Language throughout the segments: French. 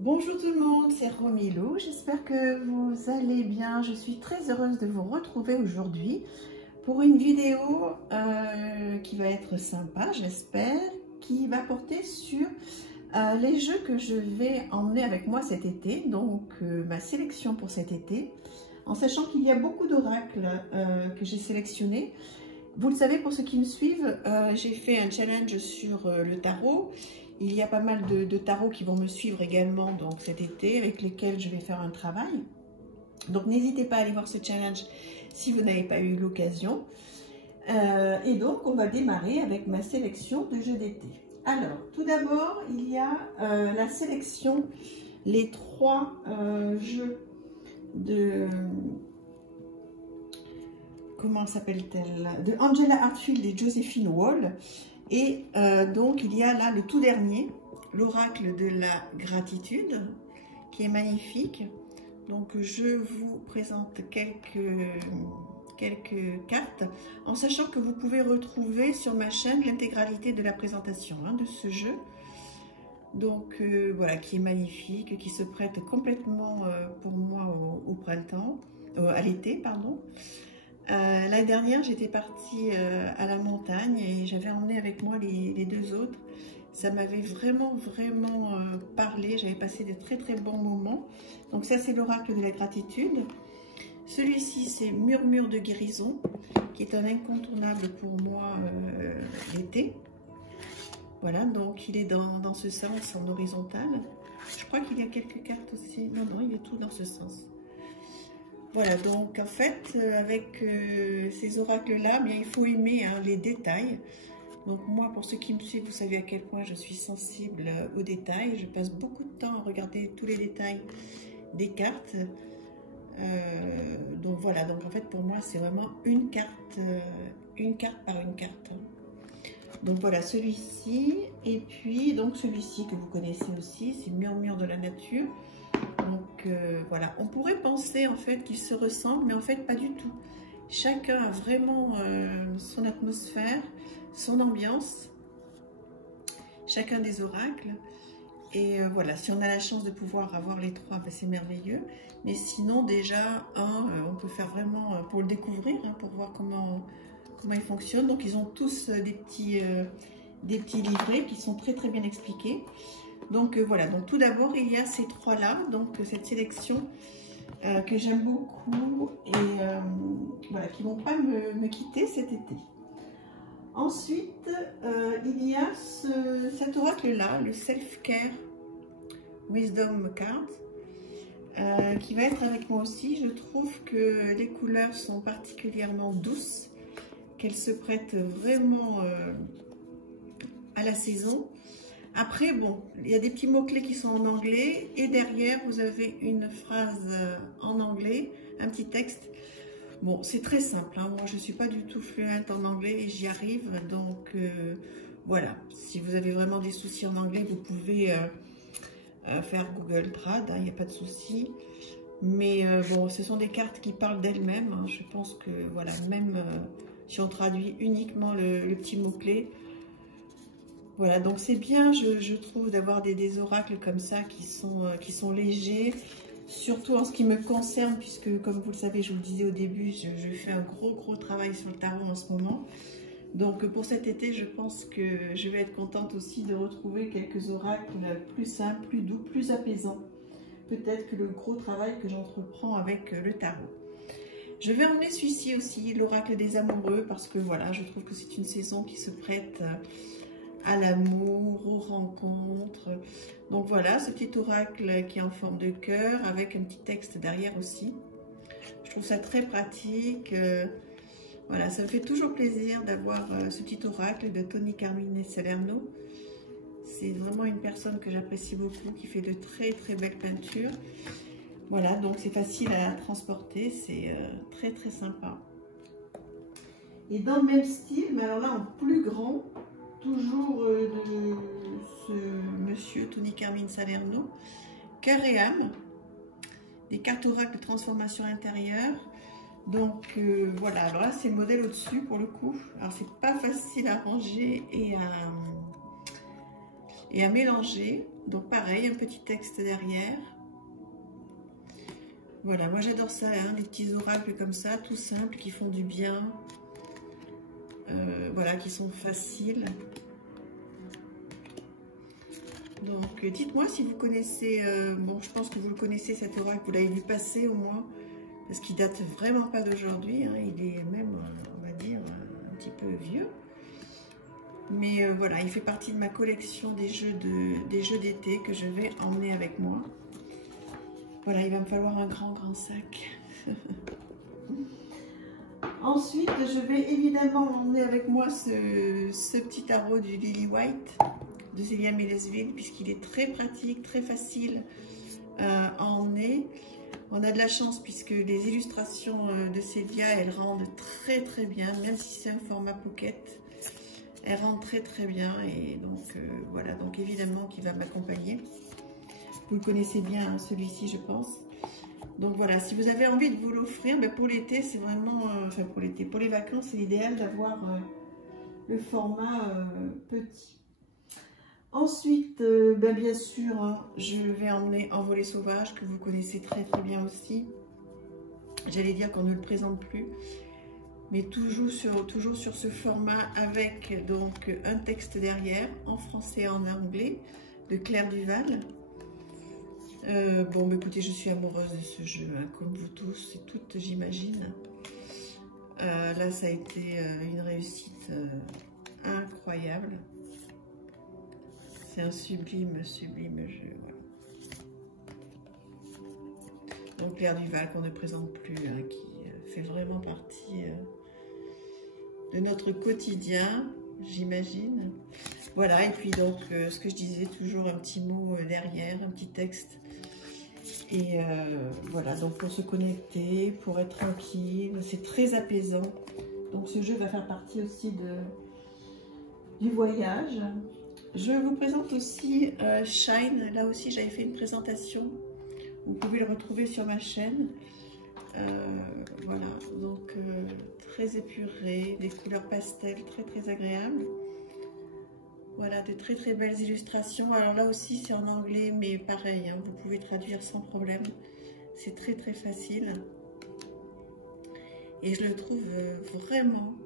Bonjour tout le monde, c'est Romilou, j'espère que vous allez bien. Je suis très heureuse de vous retrouver aujourd'hui pour une vidéo qui va être sympa, j'espère, qui va porter sur les jeux que je vais emmener avec moi cet été, donc ma sélection pour cet été, en sachant qu'il y a beaucoup d'oracles que j'ai sélectionnés. Vous le savez, pour ceux qui me suivent, j'ai fait un challenge sur le tarot. Il y a pas mal de tarots qui vont me suivre également donc cet été, avec lesquels je vais faire un travail. Donc n'hésitez pas à aller voir ce challenge si vous n'avez pas eu l'occasion. Et donc on va démarrer avec ma sélection de jeux d'été. Alors tout d'abord il y a la sélection, les trois jeux de... Comment s'appelle-t-elle? De Angela Hartfield et Josephine Wall. Et donc il y a là le tout dernier, l'oracle de la gratitude, qui est magnifique. Donc je vous présente quelques cartes, en sachant que vous pouvez retrouver sur ma chaîne l'intégralité de la présentation de ce jeu. Donc voilà, qui est magnifique, qui se prête complètement pour moi au printemps, à l'été, pardon. L'année dernière, j'étais partie à la montagne et j'avais emmené avec moi les deux autres. Ça m'avait vraiment parlé. J'avais passé de très bons moments. Donc ça, c'est l'oracle de la gratitude. Celui-ci, c'est Murmure de guérison, qui est un incontournable pour moi l'été. Voilà, donc il est dans ce sens en horizontal. Je crois qu'il y a quelques cartes aussi. Non, il est tout dans ce sens. Voilà, donc en fait, avec ces oracles-là, il faut aimer les détails. Donc moi, pour ceux qui me suivent, vous savez à quel point je suis sensible aux détails. Je passe beaucoup de temps à regarder tous les détails des cartes. Donc voilà, donc en fait, pour moi, c'est vraiment une carte par une carte. Donc voilà, celui-ci, et puis donc celui-ci que vous connaissez aussi, c'est Murmure de la nature. Donc voilà, on pourrait penser en fait qu'ils se ressemblent, mais en fait pas du tout. Chacun a vraiment son atmosphère, son ambiance, chacun des oracles. Et voilà, si on a la chance de pouvoir avoir les trois, c'est merveilleux. Mais sinon déjà, on peut faire vraiment pour le découvrir, pour voir comment ils fonctionnent. Donc ils ont tous des petits livrets qui sont très bien expliqués. Donc voilà, donc tout d'abord il y a ces trois-là, donc cette sélection que j'aime beaucoup et voilà, qui ne vont pas me quitter cet été. Ensuite, il y a cet oracle-là, le Self-Care Wisdom Card, qui va être avec moi aussi. Je trouve que les couleurs sont particulièrement douces, qu'elles se prêtent vraiment à la saison. Après, bon, il y a des petits mots-clés qui sont en anglais et derrière, vous avez une phrase en anglais, un petit texte. Bon, c'est très simple, moi, je ne suis pas du tout fluente en anglais et j'y arrive. Donc, voilà, si vous avez vraiment des soucis en anglais, vous pouvez faire Google Trad, il n'y a pas de souci. Mais bon, ce sont des cartes qui parlent d'elles-mêmes. Je pense que, voilà, même si on traduit uniquement le petit mot-clé, voilà, donc c'est bien, je trouve, d'avoir des oracles comme ça qui sont légers, surtout en ce qui me concerne, puisque comme vous le savez, je vous le disais au début, je fais un gros travail sur le tarot en ce moment. Donc pour cet été, je pense que je vais être contente aussi de retrouver quelques oracles plus simples, plus doux, plus apaisants. Peut-être que le gros travail que j'entreprends avec le tarot. Je vais emmener celui-ci aussi, l'oracle des amoureux, parce que voilà, je trouve que c'est une saison qui se prête à l'amour, aux rencontres. Donc voilà, ce petit oracle qui est en forme de cœur avec un petit texte derrière aussi. Je trouve ça très pratique. Voilà, ça me fait toujours plaisir d'avoir ce petit oracle de Tony Carmine Salerno. C'est vraiment une personne que j'apprécie beaucoup, qui fait de très belles peintures. Voilà, donc c'est facile à transporter, c'est très sympa. Et dans le même style, mais alors là en plus grand, toujours de ce monsieur Tony Carmine Salerno, Cœur et âme, des cartes oracles de transformation intérieure. Donc voilà, alors là c'est le modèle au-dessus pour le coup. Alors c'est pas facile à ranger et et à mélanger. Donc pareil, un petit texte derrière. Voilà, moi j'adore ça, hein, les petits oracles comme ça, tout simples, qui font du bien. Voilà, qui sont faciles. Donc dites-moi si vous connaissez, bon je pense que vous le connaissez cet oracle, vous l'avez vu passer au moins, parce qu'il date vraiment pas d'aujourd'hui, hein, il est même, on va dire, un petit peu vieux. Mais voilà, il fait partie de ma collection des jeux d'été que je vais emmener avec moi. Voilà, il va me falloir un grand sac. Ensuite, je vais évidemment emmener avec moi ce petit tarot du Lily White de Célia Millesville, puisqu'il est très pratique, très facile à emmener. On a de la chance puisque les illustrations de Célia, elles rendent très bien, même si c'est un format pocket. Elles rendent très bien, et donc voilà, donc évidemment qu'il va m'accompagner. Vous le connaissez bien, hein, celui-ci, je pense. Donc voilà, si vous avez envie de vous l'offrir, ben pour l'été, c'est vraiment, enfin pour l'été, pour les vacances, c'est idéal d'avoir le format petit. Ensuite, ben bien sûr, hein, je vais emmener Envolée sauvage, que vous connaissez très bien aussi. J'allais dire qu'on ne le présente plus, mais toujours sur ce format avec donc un texte derrière, en français et en anglais, de Claire Duval. Bon, bah, écoutez, je suis amoureuse de ce jeu, hein, comme vous tous et toutes, j'imagine. Là, ça a été une réussite incroyable. C'est un sublime jeu. Voilà. Donc, Claire Duval, qu'on ne présente plus, hein, qui fait vraiment partie de notre quotidien, j'imagine. Voilà, et puis donc, ce que je disais, toujours un petit mot derrière, un petit texte. Et voilà, donc pour se connecter, pour être tranquille, c'est très apaisant. Donc ce jeu va faire partie aussi du voyage. Je vous présente aussi Shine. Là aussi, j'avais fait une présentation. Vous pouvez le retrouver sur ma chaîne. Voilà, donc très épuré, des couleurs pastel très agréables. Voilà, de très belles illustrations. Alors là aussi, c'est en anglais, mais pareil, hein, vous pouvez traduire sans problème. C'est très facile. Et je le trouve vraiment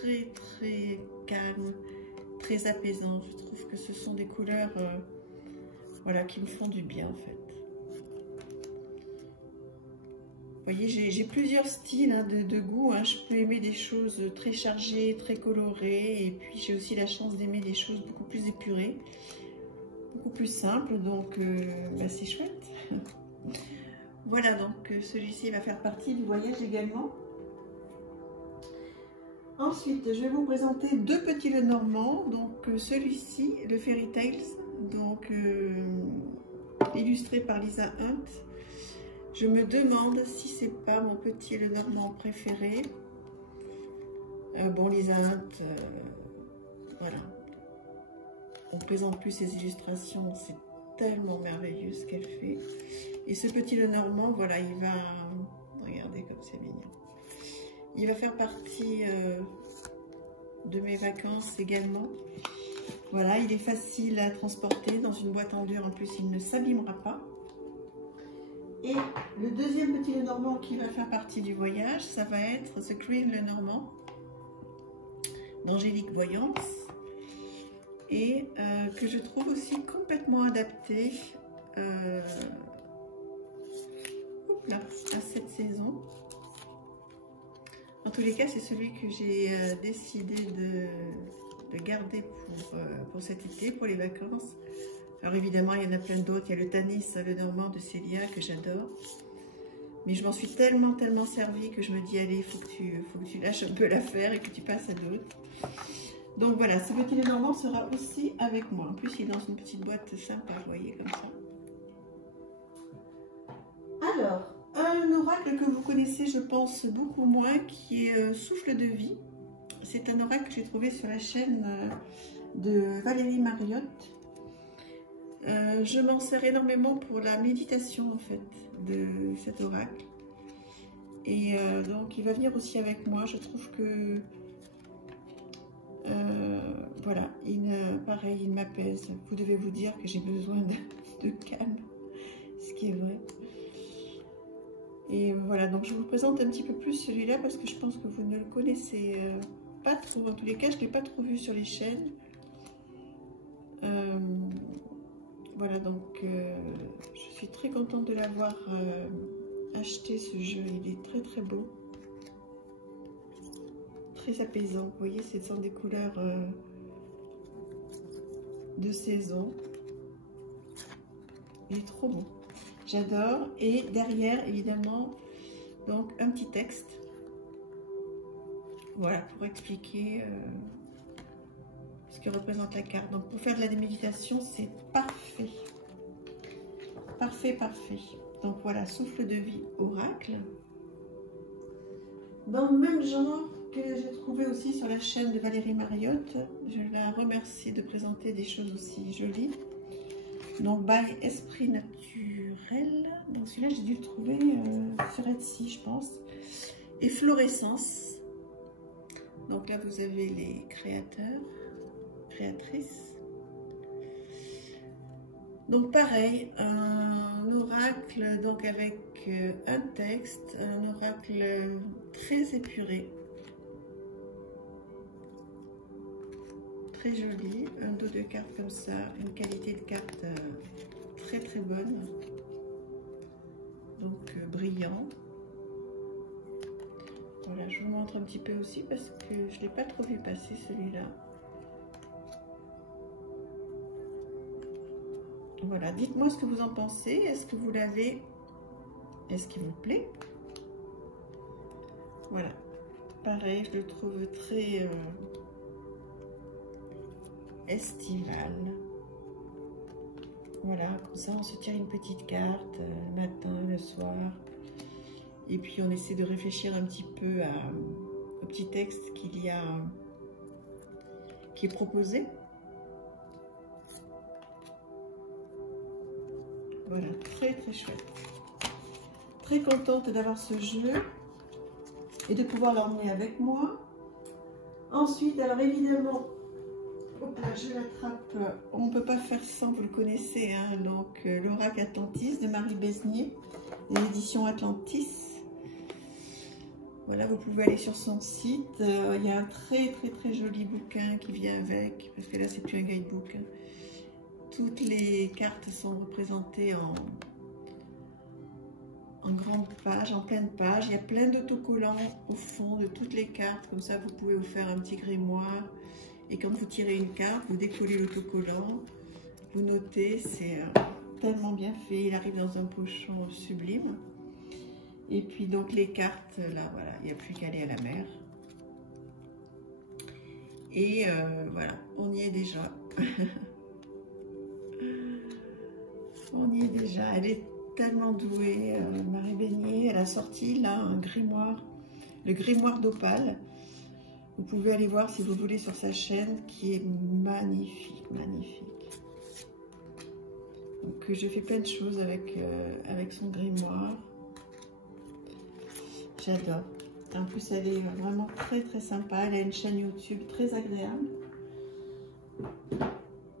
très calme, très apaisant. Je trouve que ce sont des couleurs voilà, qui me font du bien, en fait. Vous voyez, j'ai plusieurs styles, hein, de goût. Hein. Je peux aimer des choses très chargées, très colorées. Et puis, j'ai aussi la chance d'aimer des choses beaucoup plus épurées, beaucoup plus simples. Donc, bah, c'est chouette. Voilà, donc celui-ci va faire partie du voyage également. Ensuite, je vais vous présenter deux petits Lenormand. Donc, celui-ci, le Fairy Tales, donc illustré par Lisa Hunt. Je me demande si c'est pas mon petit Lenormand préféré. Bon, Lisa Hunt, voilà. On ne présente plus ses illustrations, c'est tellement merveilleux ce qu'elle fait. Et ce petit Lenormand, voilà, il va... Regardez comme c'est mignon. Il va faire partie de mes vacances également. Voilà, il est facile à transporter dans une boîte en dur. En plus, il ne s'abîmera pas. Et le deuxième petit Lenormand qui va faire partie du voyage, ça va être The Green Lenormand d'Angélique Voyance, et que je trouve aussi complètement adapté à cette saison. En tous les cas, c'est celui que j'ai décidé de garder pour cet été, pour les vacances. Alors évidemment, il y en a plein d'autres. Il y a le Tanis Lenormand de Célia que j'adore. Mais je m'en suis tellement servi que je me dis, allez, il faut que tu lâches un peu l'affaire et que tu passes à d'autres. Donc voilà, ce petit Lenormand sera aussi avec moi. En plus, il est dans une petite boîte sympa, vous voyez, comme ça. Alors, un oracle que vous connaissez, je pense, beaucoup moins, qui est Souffle de vie. C'est un oracle que j'ai trouvé sur la chaîne de Valérie Mariotte. Je m'en sers énormément pour la méditation, en fait, de cet oracle. Et donc, il va venir aussi avec moi. Je trouve que voilà, pareil, il m'apaise. Vous devez vous dire que j'ai besoin de calme, ce qui est vrai. Et voilà, donc je vous présente un petit peu plus celui-là parce que je pense que vous ne le connaissez pas trop. En tous les cas, je ne l'ai pas trop vu sur les chaînes. Voilà, donc je suis très contente de l'avoir acheté, ce jeu. Il est très très beau. Très apaisant. Vous voyez, ce sont des couleurs de saison. Il est trop beau. J'adore. Et derrière, évidemment, donc un petit texte. Voilà, pour expliquer ce que représente la carte. Donc pour faire de la méditation, c'est parfait. Parfait, parfait. Donc voilà, souffle de vie, oracle. Dans le même genre que j'ai trouvé aussi sur la chaîne de Valérie Mariotte. Je la remercie de présenter des choses aussi jolies. Donc by Esprit Naturel. Dans celui-là, j'ai dû le trouver sur Etsy, je pense. Et Florescence. Donc là, vous avez les créateurs, créatrices. Donc pareil, un oracle donc avec un texte, un oracle très épuré. Très joli, un dos de cartes comme ça, une qualité de carte très très bonne. Donc brillant. Voilà, je vous montre un petit peu aussi parce que je ne l'ai pas trop vu passer celui-là. Voilà, dites-moi ce que vous en pensez. Est-ce que vous l'avez? Est-ce qu'il vous plaît? Voilà, pareil, je le trouve très estival. Voilà, comme ça on se tire une petite carte le matin, le soir. Et puis on essaie de réfléchir un petit peu au petit texte qui est proposé. Voilà, très très chouette. Très contente d'avoir ce jeu et de pouvoir l'emmener avec moi. Ensuite, alors évidemment, hop là, je l'attrape. On ne peut pas faire sans, vous le connaissez, hein, donc l'Oracle Atlantis de Marie Besnier, l'édition Atlantis. Voilà, vous pouvez aller sur son site. Il y a un très très très joli bouquin qui vient avec, parce que là c'est plus un guidebook. Hein. Toutes les cartes sont représentées en grande page, en pleine page. Il y a plein d'autocollants au fond de toutes les cartes. Comme ça, vous pouvez vous faire un petit grimoire. Et quand vous tirez une carte, vous décollez l'autocollant. Vous notez, c'est tellement bien fait. Il arrive dans un pochon sublime. Et puis donc les cartes, là, voilà, il n'y a plus qu'à aller à la mer. Et voilà, on y est déjà. On y est déjà. Elle est tellement douée, Marie Besnier. Elle a sorti là un grimoire, le grimoire d'Opale. Vous pouvez aller voir si vous voulez sur sa chaîne, qui est magnifique, magnifique. Donc je fais plein de choses avec son grimoire. J'adore. En plus, elle est vraiment très très sympa. Elle a une chaîne YouTube très agréable.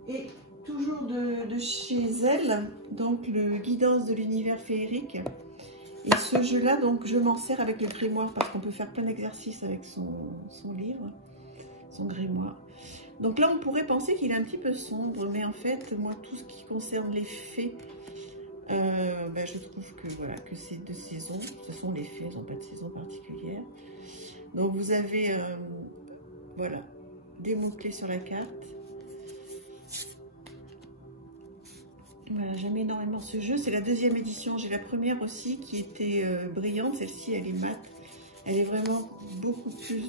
Et toujours de chez elle, donc le Guidance de l'univers féerique. Et ce jeu-là, donc je m'en sers avec le grimoire parce qu'on peut faire plein d'exercices avec son livre, son grimoire. Donc là, on pourrait penser qu'il est un petit peu sombre, mais en fait, moi, tout ce qui concerne les fées, je trouve que voilà, que c'est de saison. Ce sont les fées, elles n'ont pas de saison particulière. Donc vous avez voilà, des mots-clés sur la carte. Voilà, j'aime énormément ce jeu. C'est la deuxième édition. J'ai la première aussi qui était brillante. Celle-ci, elle est mate. Elle est vraiment beaucoup plus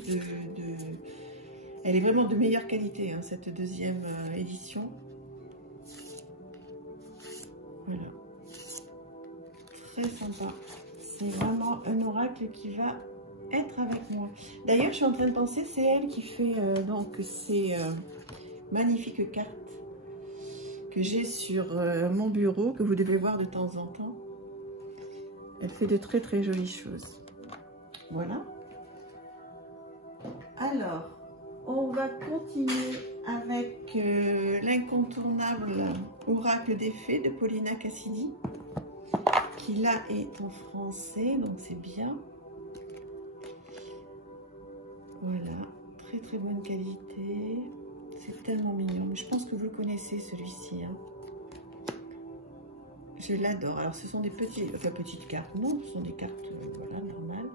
elle est vraiment de meilleure qualité, hein, cette deuxième édition. Voilà. Très sympa. C'est vraiment un oracle qui va être avec moi. D'ailleurs, je suis en train de penser, c'est elle qui fait donc ces magnifiques cartes que j'ai sur mon bureau, que vous devez voir de temps en temps. Elle fait de très très jolies choses. Voilà. Alors, on va continuer avec l'incontournable Oracle des Fées de Paulina Cassidy, qui là est en français, donc c'est bien. Voilà, très très bonne qualité. C'est tellement mignon, mais je pense que vous le connaissez celui-ci. Hein. Je l'adore. Alors ce sont des petites cartes, non, ce sont des cartes voilà, normales.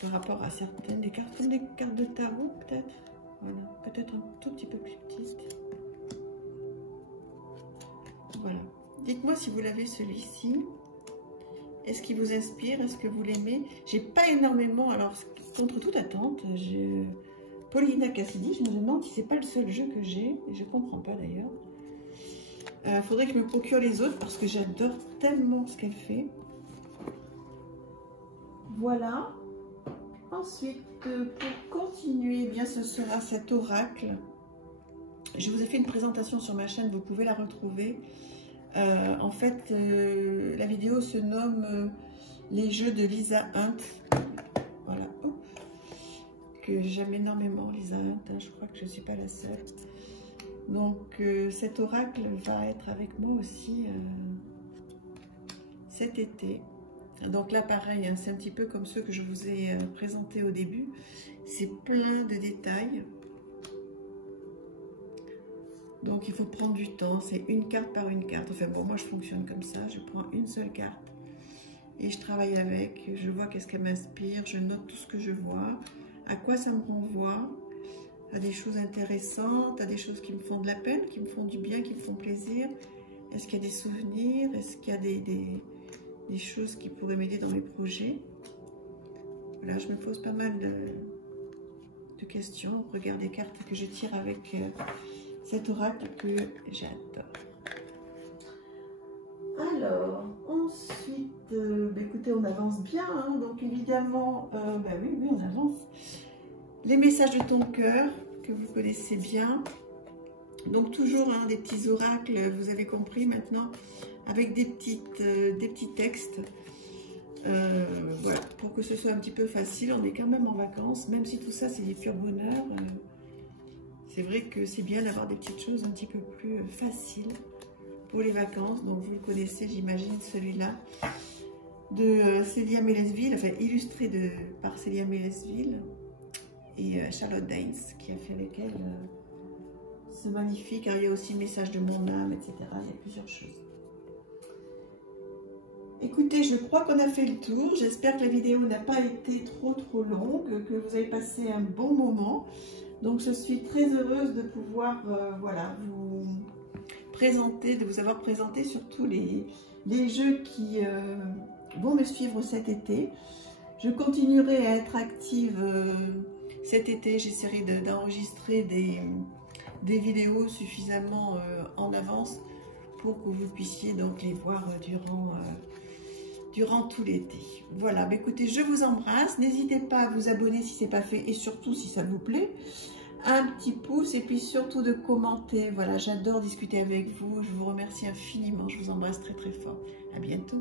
Par rapport à certaines des cartes, comme des cartes de tarot peut-être. Voilà, peut-être un tout petit peu plus petite. Voilà. Dites-moi si vous l'avez celui-ci. Est-ce qu'il vous inspire? Est-ce que vous l'aimez? J'ai pas énormément, alors contre toute attente, Paulina Cassidy, je me demande si c'est pas le seul jeu que j'ai, et je comprends pas d'ailleurs. Faudrait que je me procure les autres parce que j'adore tellement ce qu'elle fait. Voilà. Ensuite, pour continuer, eh bien, ce sera cet oracle. Je vous ai fait une présentation sur ma chaîne, vous pouvez la retrouver. En fait, la vidéo se nomme Les jeux de Lisa Hunt. Voilà. Oh. Que j'aime énormément, Lisa Hunt. Hein. Je crois que je ne suis pas la seule. Donc, cet oracle va être avec moi aussi cet été. Donc là, pareil, hein, c'est un petit peu comme ceux que je vous ai présentés au début. C'est plein de détails. Donc, il faut prendre du temps. C'est une carte par une carte. Enfin, bon, moi, je fonctionne comme ça. Je prends une seule carte et je travaille avec. Je vois qu'est-ce qu'elle m'inspire. Je note tout ce que je vois. À quoi ça me renvoie. À des choses intéressantes, à des choses qui me font de la peine, qui me font du bien, qui me font plaisir. Est-ce qu'il y a des souvenirs? Est-ce qu'il y a des choses qui pourraient m'aider dans mes projets? Voilà, je me pose pas mal de questions. Regarde les cartes que je tire avec cet oracle que j'adore. Alors, ensuite, écoutez, on avance bien. Hein, donc évidemment, oui, on avance. Les messages de ton cœur, que vous connaissez bien. Donc toujours hein, des petits oracles, vous avez compris maintenant, avec des petits textes. Voilà, pour que ce soit un petit peu facile. On est quand même en vacances, même si tout ça c'est du pur bonheur. C'est vrai que c'est bien d'avoir des petites choses un petit peu plus faciles pour les vacances. Donc vous le connaissez, j'imagine, celui-là de Célia Mélesville, enfin illustré par Célia Mélesville et Charlotte Daines qui a fait avec elle ce magnifique. Alors, il y a aussi message de mon âme, etc. Il y a plusieurs choses. Écoutez, je crois qu'on a fait le tour. J'espère que la vidéo n'a pas été trop longue, que vous avez passé un bon moment. Donc je suis très heureuse de pouvoir voilà, vous présenter, de vous avoir présenté surtout les jeux qui vont me suivre cet été. Je continuerai à être active cet été. J'essaierai d'enregistrer des vidéos suffisamment en avance pour que vous puissiez donc les voir durant tout l'été. Voilà, écoutez, je vous embrasse. N'hésitez pas à vous abonner si ce n'est pas fait et surtout si ça vous plaît. Un petit pouce et puis surtout de commenter. Voilà, j'adore discuter avec vous. Je vous remercie infiniment. Je vous embrasse très très fort. À bientôt.